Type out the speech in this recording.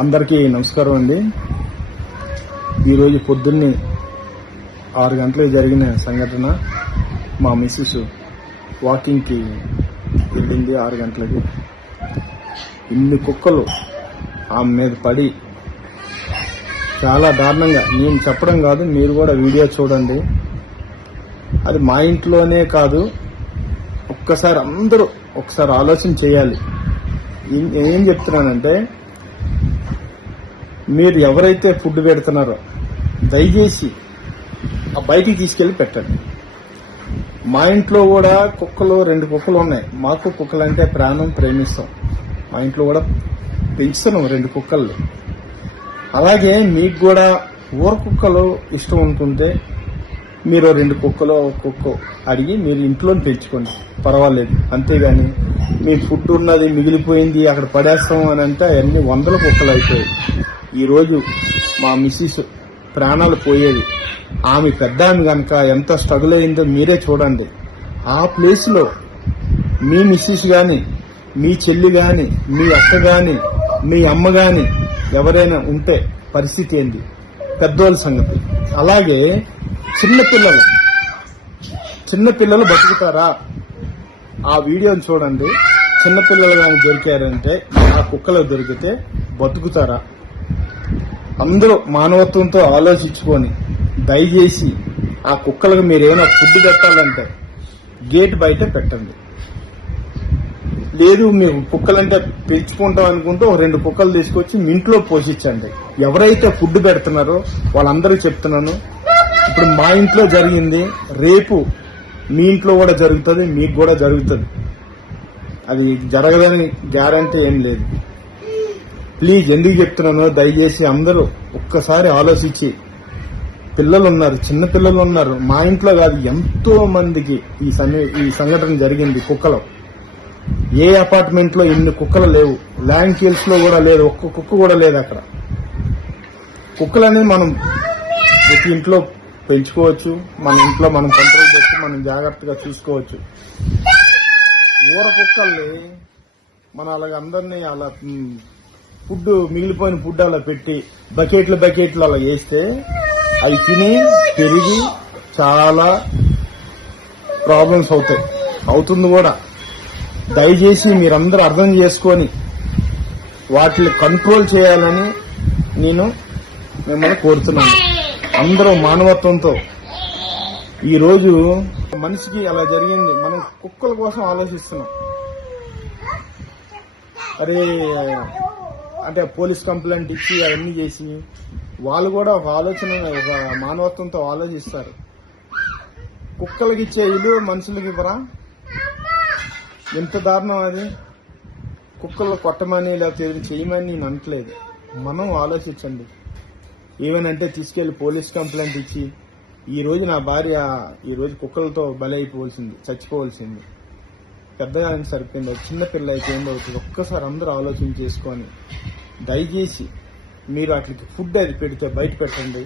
అందరికీ నమస్కారం అండి. ఈరోజు పొద్దున్నే 6 గంటలకు జరిగిన సంఘటన. మా మిస్సెస్ వాకింగ్కి వెళ్ళింది 6 గంటలకి. ఇన్ని కుక్కలు ఆమె మీద పడి చాలా దారుణంగా, నేను చెప్పడం కాదు, మీరు కూడా వీడియో చూడండి. అది మా ఇంట్లోనే కాదు, ఒక్కసారి అందరూ ఒకసారి ఆలోచన చేయాలి. ఏం చెప్తున్నానంటే, మీరు ఎవరైతే ఫుడ్ పెడుతున్నారో దయచేసి ఆ బయటికి తీసుకెళ్లి పెట్టండి. మా ఇంట్లో కూడా కుక్కలు 2 కుక్కలు ఉన్నాయి. మాకు కుక్కలు అంటే ప్రాణం, ప్రేమిస్తాం. మా ఇంట్లో కూడా పెంచుతున్నాం 2 కుక్కలు. అలాగే మీకు కూడా ఊర కుక్కలు ఇష్టం అనుకుంటే మీరు 2 కుక్కలు కుక్క అడిగి మీరు ఇంట్లో పెంచుకోండి, పర్వాలేదు. అంతేగాని మీ ఫుడ్ ఉన్నది మిగిలిపోయింది అక్కడ పడేస్తాం అని అంటే అన్ని 100 కుక్కలు అయిపోయాయి. ఈరోజు మా మిస్సెస్ ప్రాణాలు పోయేది. ఆమె పెద్ద ఆమె కనుక ఎంత స్ట్రగుల్ అయిందో మీరే చూడండి. ఆ ప్లేస్లో మీ మిస్సెస్ కానీ, మీ చెల్లి కానీ, మీ అక్క కానీ, మీ అమ్మ కానీ ఎవరైనా ఉంటే పరిస్థితి ఏంది? పెద్దోళ్ళ సంగతి. అలాగే చిన్నపిల్లలు బతుకుతారా? ఆ వీడియోని చూడండి. చిన్నపిల్లలు కానీ దొరికారంటే, ఆ కుక్కలు దొరికితే బతుకుతారా? అందరూ మానవత్వంతో ఆలోచించుకొని దయచేసి ఆ కుక్కలకు మీరు ఏమైనా ఫుడ్ పెట్టాలంటే గేట్ బయట పెట్టండి. లేదు మీరు కుక్కలంటే పెంచుకుంటాం అనుకుంటే 2 కుక్కలు తీసుకొచ్చి మీ ఇంట్లో పోషించండి. ఎవరైతే ఫుడ్ పెడుతున్నారో వాళ్ళందరికీ చెప్తున్నాను, ఇప్పుడు మా ఇంట్లో జరిగింది, రేపు మీ ఇంట్లో కూడా జరుగుతుంది, మీకు కూడా జరుగుతుంది. అది జరగదని గ్యారంటీ ఏం లేదు. ప్లీజ్, ఎందుకు చెప్తున్నానో దయచేసి అందరూ ఒక్కసారి ఆలోచించి, పిల్లలు ఉన్నారు, చిన్న పిల్లలు ఉన్నారు. మా ఇంట్లో కాదు, ఎంతో మందికి ఈ సంఘటన జరిగింది. కుక్కలు ఏ అపార్ట్మెంట్ లో ఇన్ని కుక్కలు లేవు. ల్యాండ్ హిల్స్ లో కూడా లేదు, ఒక్క కుక్క కూడా లేదు అక్కడ. కుక్కలని మనం ఒక ఇంట్లో పెంచుకోవచ్చు, మన ఇంట్లో మనం కంట్రోల్ చేసి మనం జాగ్రత్తగా చూసుకోవచ్చు. ఊర కుక్కల్ని మనం అలాగ అందరినీ అలా ఫుడ్, మిగిలిపోయిన ఫుడ్ అలా పెట్టి బకెట్లు అలా వేస్తే అవి తిని పెరిగి చాలా ప్రాబ్లమ్స్ అవుతుంది కూడా. దయచేసి మీరందరూ అర్థం చేసుకొని వాటిని కంట్రోల్ చేయాలని నేను మిమ్మల్ని కోరుతున్నాను. అందరూ మానవత్వంతో. ఈరోజు మనిషికి అలా జరిగింది, మనం కుక్కల కోసం ఆలోచిస్తున్నాం. అరే అంటే పోలీస్ కంప్లైంట్ ఇచ్చి అవన్నీ చేసి వాళ్ళు కూడా ఒక ఆలోచన, ఒక మానవత్వంతో ఆలోచిస్తారు. కుక్కలకి ఇచ్చే ఇల్లు మనుషులకి ఇవ్వరా? ఎంత దారుణం అది. కుక్కలు కొట్టమని లేకపోతే ఏదైనా చేయమని నేను అనట్లేదు. మనం ఆలోచించండి. ఏమనంటే తీసుకెళ్లి పోలీస్ కంప్లైంట్ ఇచ్చి, ఈ రోజు నా భార్య ఈరోజు కుక్కలతో బలైపోవాల్సింది, చచ్చిపోవాల్సింది. పెద్దగా సరిపోయింది, చిన్నపిల్ల అయితే ఏందవుతుంది? ఒక్కసారి అందరూ ఆలోచన చేసుకొని దయచేసి మీరు వాటికి ఫుడ్ అది పెడితే బయట పెట్టండి.